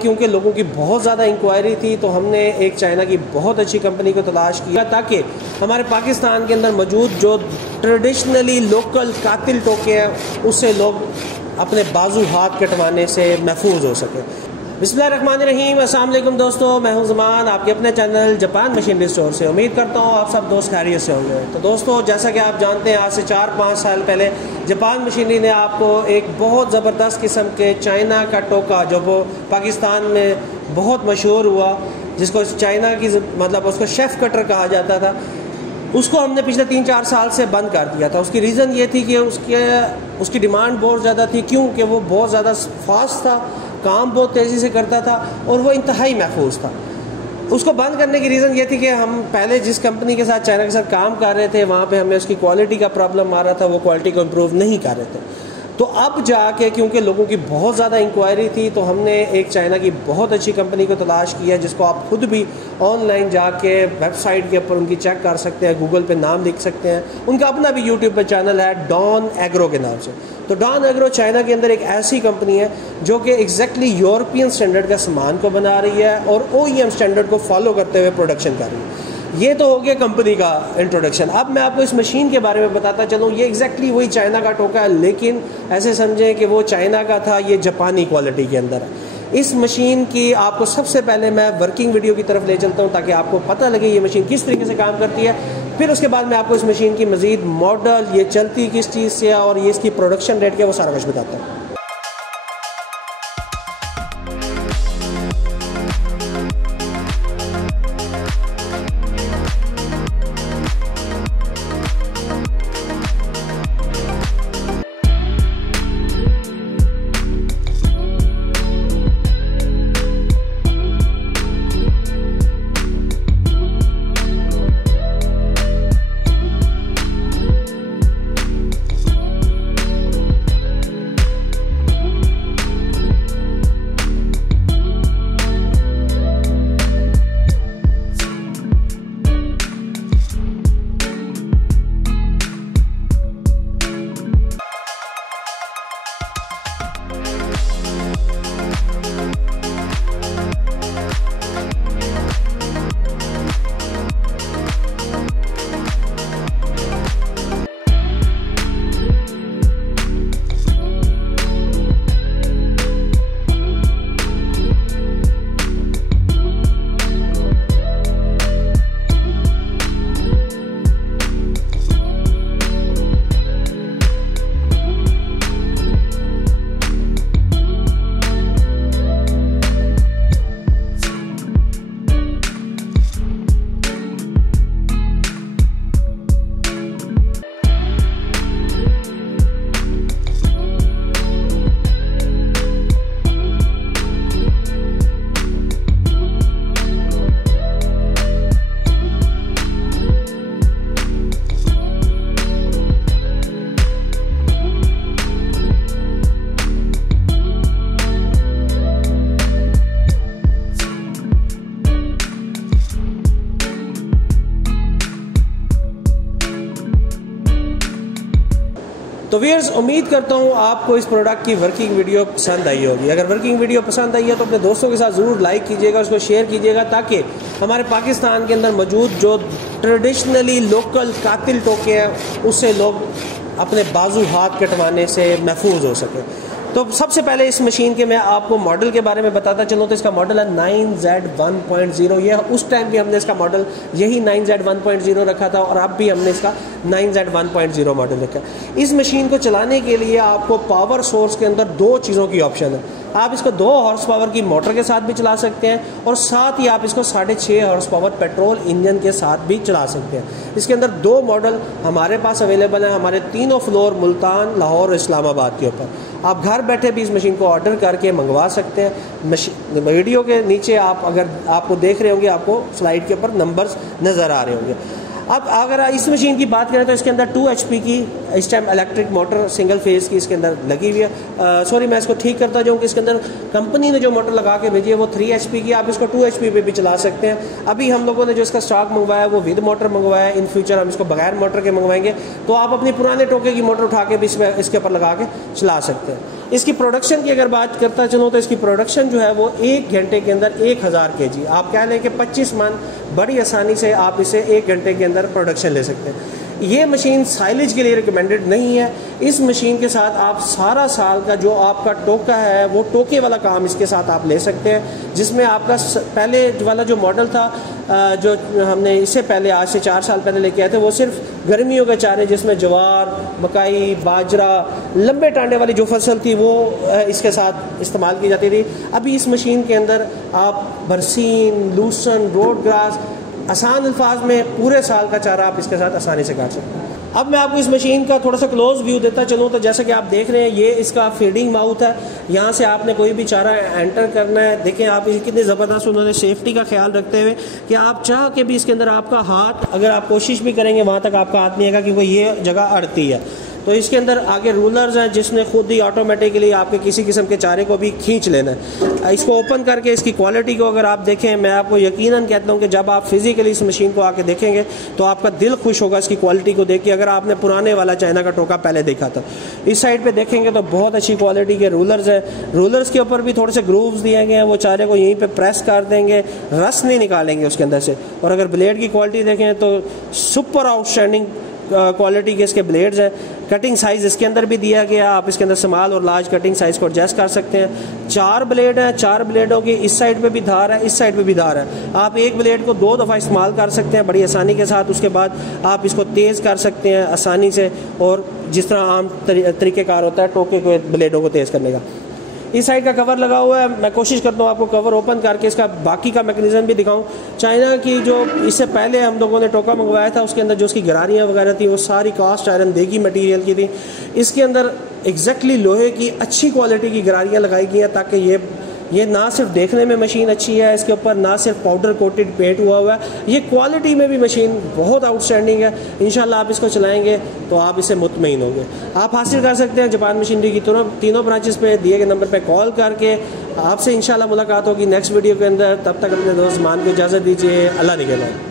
क्योंकि लोगों की बहुत ज़्यादा इंक्वायरी थी तो हमने एक चाइना की बहुत अच्छी कंपनी को तलाश किया ताकि हमारे पाकिस्तान के अंदर मौजूद जो ट्रेडिशनली लोकल कातिल टोके हैं उससे लोग अपने बाजू हाथ कटवाने से महफूज हो सके। बिस्मिल्लाहिर्रहमानिर्रहीम, अस्सलाम वालेकुम दोस्तों, मैं हूं ज़मान आपके अपने चैनल जापान मशीनरी स्टोर से। उम्मीद करता हूं आप सब दोस्त खैरियत से होंगे। तो दोस्तों, जैसा कि आप जानते हैं, आज से 4-5 साल पहले जापान मशीनरी ने आपको एक बहुत ज़बरदस्त किस्म के चाइना का टोका जो वो पाकिस्तान में बहुत मशहूर हुआ, जिसको चाइना की मतलब उसको शेफ़ कटर कहा जाता था, उसको हमने पिछले 3-4 साल से बंद कर दिया था। उसकी रीज़न ये थी कि उसकी डिमांड बहुत ज़्यादा थी, क्योंकि वो बहुत ज़्यादा फास्ट था, काम बहुत तेज़ी से करता था और वो इंतहाई महफूज था। उसको बंद करने की रीज़न ये थी कि हम पहले जिस कंपनी के साथ चाइना के साथ काम कर रहे थे वहाँ पे हमें उसकी क्वालिटी का प्रॉब्लम आ रहा था, वो क्वालिटी को इम्प्रूव नहीं कर रहे थे। तो अब जाके क्योंकि लोगों की बहुत ज़्यादा इंक्वायरी थी तो हमने एक चाइना की बहुत अच्छी कंपनी को तलाश किया, जिसको आप खुद भी ऑनलाइन जाके वेबसाइट के ऊपर उनकी चेक कर सकते हैं, गूगल पे नाम लिख सकते हैं। उनका अपना भी यूट्यूब पे चैनल है डॉन एग्रो के नाम से। तो डॉन एग्रो चाइना के अंदर एक ऐसी कंपनी है जो कि एग्जैक्टली यूरोपियन स्टैंडर्ड का सामान को बना रही है और OEM स्टैंडर्ड को फॉलो करते हुए प्रोडक्शन कर रही है। ये तो हो गया कंपनी का इंट्रोडक्शन। अब मैं आपको इस मशीन के बारे में बताता चलूँ। ये एग्जैक्टली वही चाइना का टोका है, लेकिन ऐसे समझें कि वो चाइना का था, ये जापानी क्वालिटी के अंदर है। इस मशीन की आपको सबसे पहले मैं वर्किंग वीडियो की तरफ ले चलता हूँ ताकि आपको पता लगे ये मशीन किस तरीके से काम करती है। फिर उसके बाद मैं आपको इस मशीन की मज़ीद मॉडल, ये चलती किस चीज़ से और ये इसकी प्रोडक्शन रेट क्या, वो सारा कुछ बताता हूँ। तो व्यूअर्स, उम्मीद करता हूँ आपको इस प्रोडक्ट की वर्किंग वीडियो पसंद आई होगी। अगर वर्किंग वीडियो पसंद आई है तो अपने दोस्तों के साथ ज़रूर लाइक कीजिएगा, उसको शेयर कीजिएगा, ताकि हमारे पाकिस्तान के अंदर मौजूद जो ट्रेडिशनली लोकल कातिल टोके हैं उससे लोग अपने बाजू हाथ कटवाने से महफूज हो सके। तो सबसे पहले इस मशीन के मैं आपको मॉडल के बारे में बताता चलूँ तो इसका मॉडल है 9Z1.0। ये उस टाइम भी हमने इसका मॉडल यही 9Z1.0 रखा था और अब भी हमने इसका 9Z1.0 मॉडल रखा। इस मशीन को चलाने के लिए आपको पावर सोर्स के अंदर 2 चीज़ों की ऑप्शन है। आप इसको 2 हॉर्स पावर की मोटर के साथ भी चला सकते हैं और साथ ही आप इसको 6.5 हॉर्स पावर पेट्रोल इंजन के साथ भी चला सकते हैं। इसके अंदर 2 मॉडल हमारे पास अवेलेबल हैं, हमारे तीनों फ्लोर मुल्तान, लाहौर और इस्लामाबाद के ऊपर। आप घर बैठे भी इस मशीन को ऑर्डर करके मंगवा सकते हैं। वीडियो के नीचे आप अगर आपको देख रहे होंगे, आपको स्लाइड के ऊपर नंबर्स नज़र आ रहे होंगे। अब अगर इस मशीन की बात करें तो इसके अंदर 2 HP की इस time electric motor single phase की इसके अंदर लगी हुई है। सॉरी, मैं इसको ठीक करता जाऊँ कि इसके अंदर कंपनी ने जो मोटर लगा के भेजी है वो 3 HP की। आप इसको 2 HP पे भी चला सकते हैं। अभी हम लोगों ने जो इसका स्टॉक मंगवाया है वो विद मोटर मंगवाया है। इन फ्यूचर हम इसको बगैर मोटर के मंगवाएंगे तो आप अपनी पुराने टोके की मोटर उठा के भी इसके ऊपर लगा के चला सकते हैं। इसकी प्रोडक्शन की अगर बात करता चलूँ तो इसकी प्रोडक्शन जो है वो 1 घंटे के अंदर 1000 kg, आप कह लें कि 25 मन बड़ी आसानी से आप इसे 1 घंटे के अंदर प्रोडक्शन ले सकते हैं। ये मशीन साइलेज के लिए रिकमेंडेड नहीं है। इस मशीन के साथ आप सारा साल का जो आपका टोका है वो टोके वाला काम इसके साथ आप ले सकते हैं, जिसमें आपका पहले वाला जो मॉडल था जो हमने इससे पहले आज से 4 साल पहले लेके आए थे, वो सिर्फ गर्मियों के चारे जिसमें ज्वार, मकई, बाजरा, लंबे टांडे वाली जो फसल थी वो इसके साथ इस्तेमाल की जाती थी। अभी इस मशीन के अंदर आप बरसीन, लूसन, रोड ग्रास, आसान अल्फाज में पूरे साल का चारा आप इसके साथ आसानी से काट सकते हैं। अब मैं आपको इस मशीन का थोड़ा सा क्लोज व्यू देता चलूँ तो जैसा कि आप देख रहे हैं ये इसका फीडिंग माउथ है। यहाँ से आपने कोई भी चारा एंटर करना है। देखें आप कितनी ज़बरदस्त उन्होंने सेफ्टी का ख्याल रखते हुए कि आप चाह के भी इसके अंदर आपका हाथ, अगर आप कोशिश भी करेंगे वहाँ तक आपका हाथ नहीं आएगा क्योंकि ये जगह अड़ती है। तो इसके अंदर आगे रूलर्स हैं जिसने खुद ही ऑटोमेटिकली आपके किसी किस्म के चारे को भी खींच लेना है। इसको ओपन करके इसकी क्वालिटी को अगर आप देखें, मैं आपको यकीनन कहता हूँ कि जब आप फिजिकली इस मशीन को आके देखेंगे तो आपका दिल खुश होगा इसकी क्वालिटी को देख के। अगर आपने पुराने वाला चाइना का टोका पहले देखा था, इस साइड पे देखेंगे तो बहुत अच्छी क्वालिटी के रूलर्स हैं। रूलर्स के ऊपर भी थोड़े से ग्रूव्स दिए गए हैं, वो चारे को यहीं पे प्रेस कर देंगे, रस नहीं निकालेंगे उसके अंदर से। और अगर ब्लेड की क्वालिटी देखें तो सुपर आउटस्टैंडिंग क्वालिटी के इसके ब्लेड्स हैं। कटिंग साइज़ इसके अंदर भी दिया गया, आप इसके अंदर स्मॉल और लार्ज कटिंग साइज़ को एडजस्ट कर सकते हैं। 4 ब्लेड हैं, 4 ब्लेडों की इस साइड पे भी धार है, इस साइड पे भी धार है। आप एक ब्लेड को 2 दफ़ा इस्तेमाल कर सकते हैं बड़ी आसानी के साथ। उसके बाद आप इसको तेज़ कर सकते हैं आसानी से, और जिस तरह आम तरीक़ेकार होता है टोके को ब्लेडों को तेज़ करने का। इस साइड का कवर लगा हुआ है, मैं कोशिश करता हूँ आपको कवर ओपन करके इसका बाकी का मैकेनिज्म भी दिखाऊं। चाइना की जो इससे पहले हम लोगों ने टोका मंगवाया था उसके अंदर जो उसकी गरारियाँ वगैरह थी वो सारी कास्ट आयरन देगी मटेरियल की थी। इसके अंदर एग्जैक्टली लोहे की अच्छी क्वालिटी की गरारियाँ लगाई गई हैं ताकि ये ना सिर्फ देखने में मशीन अच्छी है, इसके ऊपर ना सिर्फ पाउडर कोटेड पेंट हुआ हुआ है, ये क्वालिटी में भी मशीन बहुत आउटस्टैंडिंग है। इंशाल्लाह आप इसको चलाएंगे तो आप इससे मुतमईन होंगे। आप हासिल कर सकते हैं जापान मशीनरी की तीनों ब्रांचेस पे दिए गए नंबर पे कॉल करके। आपसे इंशाल्लाह मुलाकात होगी नेक्स्ट वीडियो के अंदर। तब तक अपने दोस्त मान को इजाज़त दीजिए। अल्लाह निगहबान।